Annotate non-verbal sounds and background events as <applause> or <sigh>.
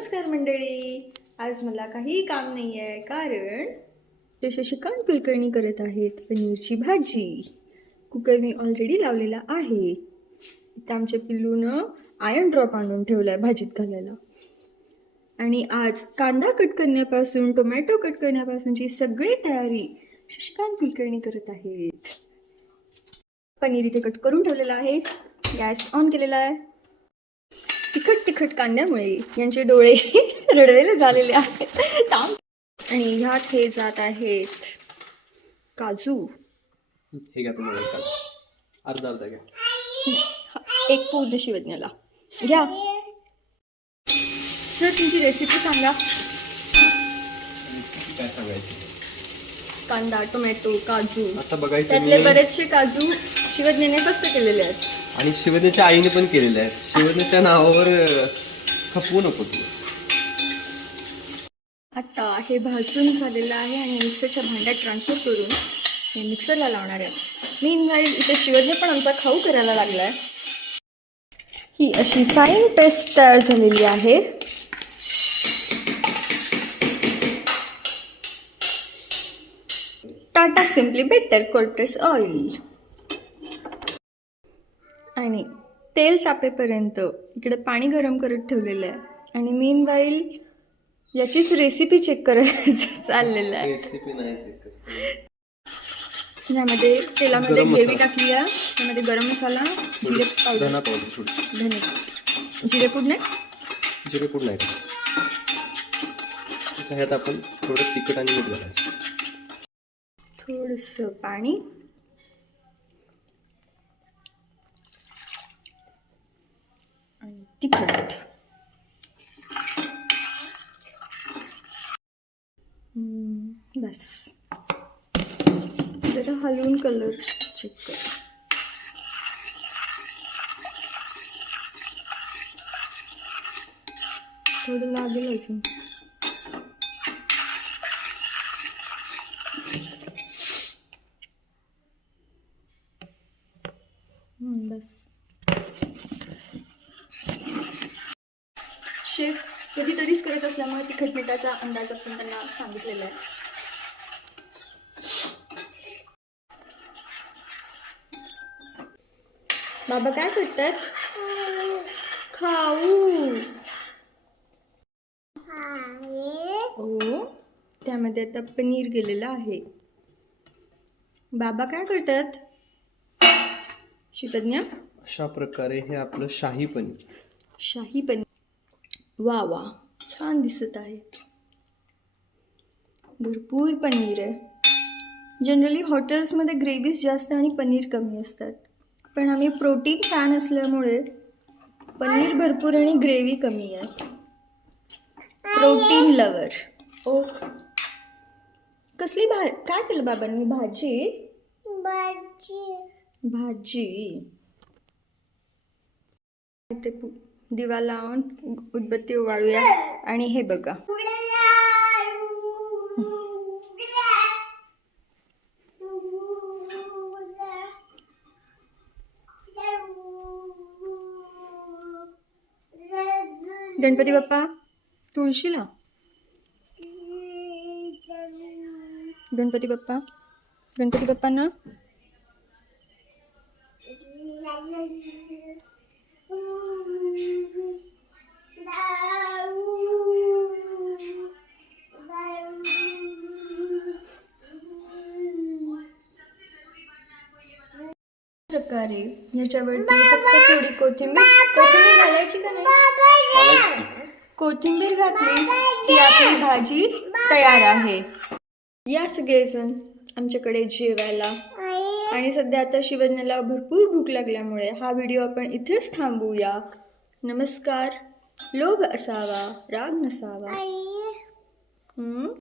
नमस्कार मंडळी. आज मला काही काम नाही आहे कारण ते शशिकांत कुलकर्णी करत आहेत पनीरची भाजी. कुकर मी ऑलरेडी लावलेला आहे. इथं आमच्या पिल्लूनं आयर्न ड्रॉप आणून ठेवला आहे भाजीत घालायला. आणि आज कांदा कट करण्यापासून टोमॅटो कट करण्यापासूनची सगळी तयारी शशिकांत कुलकर्णी करत आहेत. पनीर इथे कट करून ठेवलेला आहे. गॅस ऑन केलेला आहे. तिखट कांद्यामुळे यांचे डोळे <laughs> रडवेले झालेले आहेत. ताम आणि ह्यात हे जात आहेत काजू. हे घ्या तुम्हाला एक तास. अर्धा अर्धा घ्या. एक पूर्ण शिवज्ञाला. घ्या. सर तुमची रेसिपी सांगा. काय सांगायचं? कांदा टोमॅटो काजू. आता बघायचं त्यातले बरेचसे काजू शिवज्ञाने कष्ट केलेले आहेत. आणि शिवनेच्या आईने पण केलेलं आहे. शिवनेच्या नावावर खपवू नको तू. आता हे भाजून झालेलं आहे आणि मिक्सरच्या भांड्यात ट्रान्सफर करून हे मिक्सरला लावणार आहे. मी व्हाईल इथे शिवज्ञ पण आमचा खाऊ करायला लागला आहे. ही अशी फाईन पेस्ट तयार झालेली आहे. Tata simply better cold press oil. आणि तेल तापेपर्यंत इकडे पाणी गरम करत ठेवलेलं आहे. आणि मीन वाईल याचीच रेसिपी चेक करायचं <laughs> चाललेलं आहे. रेसिपी नाही check करत. यामध्ये तेलामध्ये ग्रेव्ही. टाकली आहे. त्यामध्ये गरम मसाला जिरे पावडर. पावडर धने जिरेपूड नाही? जिरे पूड नाही. ह्यात आपण थोडं तिखट आणि मीठ घालायचं. थोडंसं पाणी आणि तिखट. बस. जरा हलवून कलर चेक कर. थोडं लागेल अजून. हम्म, बस. शेफ कधीतरीच करत असल्यामुळे तिखट मिठाचा अंदाज आपण त्यांना सांगितलेला आहे. बाबा काय करतात? खाऊ. ओ त्यामध्ये आता पनीर गेलेलं आहे. बाबा काय करतात? शीतज्ञ अशा प्रकारे हे आपलं शाही पनीर. शाही पनीर. वा वा. छान दिसत आहे. भरपूर पनीर आहे. जनरली हॉटेल्समध्ये ग्रेव्हीज जास्त आणि पनीर कमी असतात. पण आम्ही प्रोटीन फॅन असल्यामुळे पनीर भरपूर आणि ग्रेव्ही कमी आहे. प्रोटीन लवर ओ कसली भा काय केलं बाबांनी? भाजी? भाजी. ते पु- दिवा लावून उदबत्ती ओवाळूया आणि हे बघा. गणपती बाप्पा तुळशीला? गणपती बाप्पा गणपती बाप्पांना? प्रकारे ह्याच्यावरती फक्त थोडी कोथिंबीर कोथिंबीर घालायची का नाही? कोथिंबीर घातली की आपली भाजी तयार आहे. या सगळेजण आमच्याकडे जेवायला. आणि सध्या आता शिवज्ञाला भरपूर भूक लागल्यामुळे हा व्हिडिओ आपण इथेच थांबूया नमस्कार. लोभ असावा राग नसावा?